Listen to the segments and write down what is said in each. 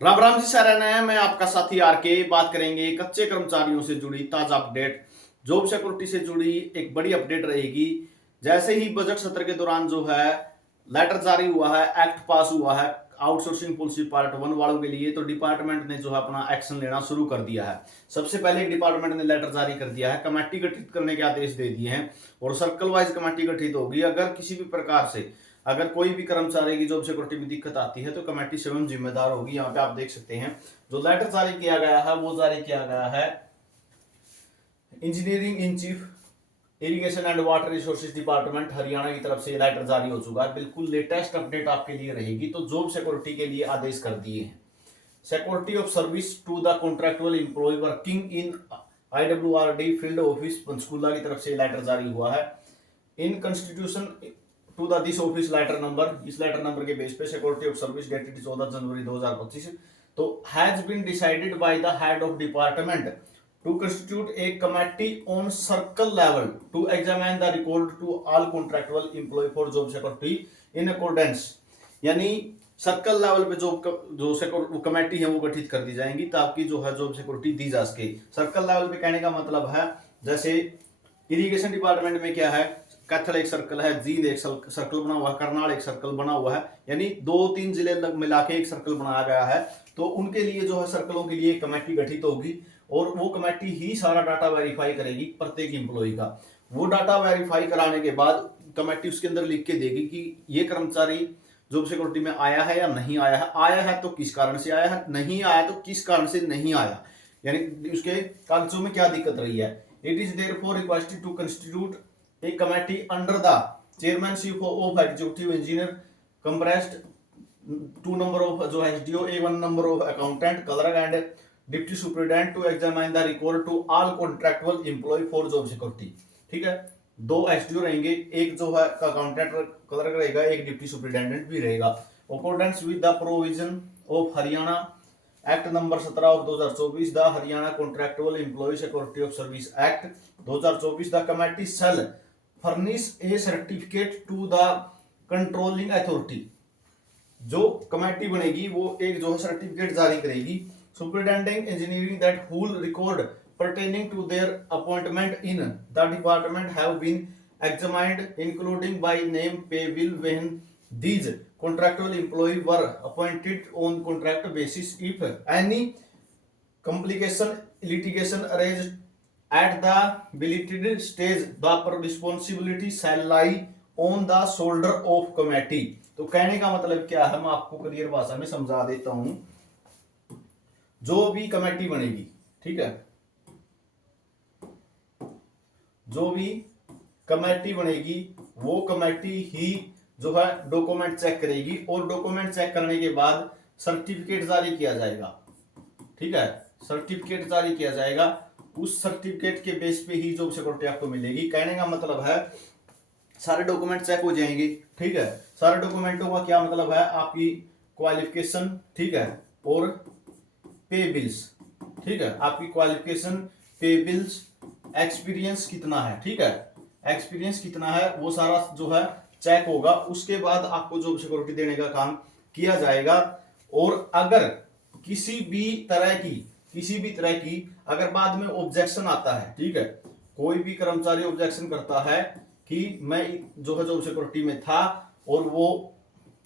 राम राम जी सारा नया मैं आपका साथी आरके बात करेंगे कच्चे कर्मचारियों से जुड़ी ताजा अपडेट। जॉब सिक्योरिटी से जुड़ी एक बड़ी अपडेट रहेगी। जैसे ही बजट सत्र के दौरान जो है लेटर जारी हुआ है, एक्ट पास हुआ है आउटसोर्सिंग पॉलिसी पार्ट 1 वालों के लिए, तो डिपार्टमेंट ने जो है अपना एक्शन लेना शुरू कर दिया है। सबसे पहले डिपार्टमेंट ने लेटर जारी कर दिया है, कमेटी गठित करने के आदेश दे दिए हैं और सर्कल वाइज कमेटी गठित होगी। अगर किसी भी प्रकार से अगर कोई भी कर्मचारी की जॉब सिक्योरिटी में दिक्कत आती है तो कमेटी स्वयं जिम्मेदार होगी। यहाँ पे आप देख सकते हैं जो लेटर जारी किया गया है वो जारी किया गया है engineering in chief irrigation and water resources department Haryana की तरफ से लेटर जारी हो चुका है। बिल्कुल लेटेस्ट अपडेट आपके लिए रहेगी। तो जॉब सिक्योरिटी के लिए आदेश कर दिए हैं। Security of service to the contractual employ working in IWRD field office Panchkula की तरफ से लेटर जारी हुआ है। In constitution to the this office letter number, इस लेटर नंबर के बेस पे security of service dated 14 January 2025 तो has been decided by the head of department to constitute a committee on circle level to examine the record to all contractual employee for job security in accordance। यानी circle level पे जो committee है वो गठित कर दी जाएंगी ताकि जो है जॉब सिक्योरिटी दी जा सके। सर्कल लेवल पे कहने का मतलब है जैसे इरिगेशन डिपार्टमेंट में क्या है, कैथल एक सर्कल है, जींद एक सर्कल बना हुआ है, करनाल एक सर्कल बना हुआ है, यानी 2-3 जिले मिला के एक सर्कल बनाया गया है। तो उनके लिए जो है सर्कलों के लिए कमेटी गठित होगी और वो कमेटी ही सारा डाटा वेरीफाई करेगी प्रत्येक इंप्लॉय का। वो डाटा वेरीफाई कराने के बाद कमेटी उसके अंदर लिख के देगी कि ये कर्मचारी जॉब सिक्योरिटी में आया है या नहीं आया है, आया है तो किस कारण से आया है, नहीं आया तो किस कारण से नहीं आया, यानी उसके कागजों में क्या दिक्कत रही है। It is therefore requested to constitute a committee under the chairmanship of executive engineer compressed 2 number of जो SDO, 1 number of accountant clerk and deputy superintendent to examine the record to all contractual employ for job security. ठीक है, 2 SDO रहेंगे, एक जो है accountant clerk रहेगा, एक deputy superintendent भी रहेगा। Accordance with the provision of Haryana act number 17 of 2024 the Haryana contractual employ security of service act 2024 the committee shall furnish a certificate to the controlling authority. जो कमेटी बनेगी वो एक जो है सर्टिफिकेट जारी करेगी superintending engineering that whole record pertaining to their appointment in the department have been examined including by name payable when these contractual employees were appointed on contract basis. If any complication litigation arises at the belated stage the responsibility shall lie on the shoulder of committee। तो कहने का मतलब क्या है, मैं आपको clear भाषा में समझा देता हूं। जो भी कमेटी बनेगी, ठीक है, जो भी कमेटी बनेगी वो कमेटी ही जो है डॉक्यूमेंट चेक करेगी और डॉक्यूमेंट चेक करने के बाद सर्टिफिकेट जारी किया जाएगा। ठीक है, सर्टिफिकेट जारी किया जाएगा, उस सर्टिफिकेट के बेस पे ही जॉब सिक्योरिटी आपको मिलेगी। कहने का मतलब है सारे डॉक्यूमेंट चेक हो जाएंगे। ठीक है, सारे डॉक्यूमेंटों का क्या मतलब है, आपकी क्वालिफिकेशन, ठीक है, और पे बिल्स। ठीक है, आपकी क्वालिफिकेशन, पे बिल्स, एक्सपीरियंस कितना है, ठीक है, एक्सपीरियंस कितना है वो सारा जो है चेक होगा। उसके बाद आपको जॉब सिक्योरिटी देने का काम किया जाएगा। और अगर किसी भी तरह की अगर बाद में ऑब्जेक्शन आता है, ठीक है, कोई भी कर्मचारी ऑब्जेक्शन करता है कि मैं जो है जॉब सिक्योरिटी में था और वो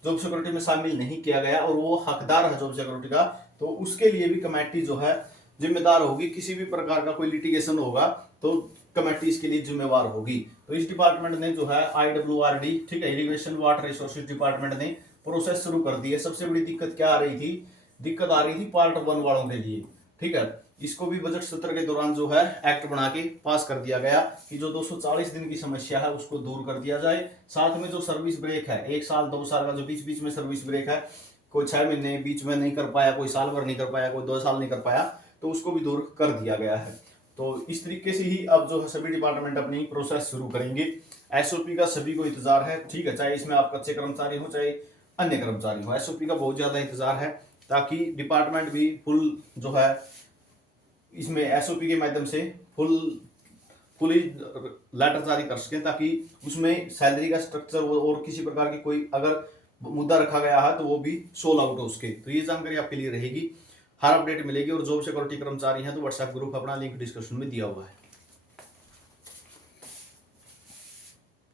जॉब सिक्योरिटी में शामिल नहीं किया गया और वो हकदार है जॉब सिक्योरिटी का, तो उसके लिए भी कमेटी जो है जिम्मेदार होगी। किसी भी प्रकार का कोई लिटिगेशन होगा तो कमेटी इसके लिए जिम्मेवार होगी। तो इस डिपार्टमेंट ने जो है आईडब्ल्यूआरडी, ठीक है, इरिगेशन वाटर रिसोर्सेज डिपार्टमेंट ने प्रोसेस शुरू कर दी है। सबसे बड़ी दिक्कत क्या आ रही थी, दिक्कत आ रही थी पार्ट 1 वालों के लिए। ठीक है, इसको भी बजट सत्र के दौरान जो है एक्ट बना के पास कर दिया गया कि जो 240 दिन की समस्या है उसको दूर कर दिया जाए। साथ में जो सर्विस ब्रेक है 1 साल 2 साल का जो बीच बीच में सर्विस ब्रेक है, कोई 6 महीने बीच में नहीं कर पाया, कोई साल भर नहीं कर पाया, कोई 2 साल नहीं कर पाया, तो उसको भी दूर कर दिया गया है। तो इस तरीके से ही अब जो है सभी डिपार्टमेंट अपनी प्रोसेस शुरू करेंगे। एसओपी का सभी को इंतजार है, ठीक है, चाहे इसमें आप कच्चे कर्मचारी हो चाहे अन्य कर्मचारी हो, एसओपी का बहुत ज्यादा इंतजार है ताकि डिपार्टमेंट भी फुल जो है इसमें एसओपी के माध्यम से फुली लेटर जारी कर सके ताकि उसमें सैलरी का स्ट्रक्चर और किसी प्रकार की कोई अगर मुद्दा रखा गया है तो वो भी सोल्व आउट हो उसके। तो ये जानकारी आपके लिए रहेगी, हर अपडेट मिलेगी। और जॉब सिक्योरिटी कर्मचारी हैं तो व्हाट्सएप ग्रुप अपना लिंक डिस्क्रिप्शन में दिया हुआ है।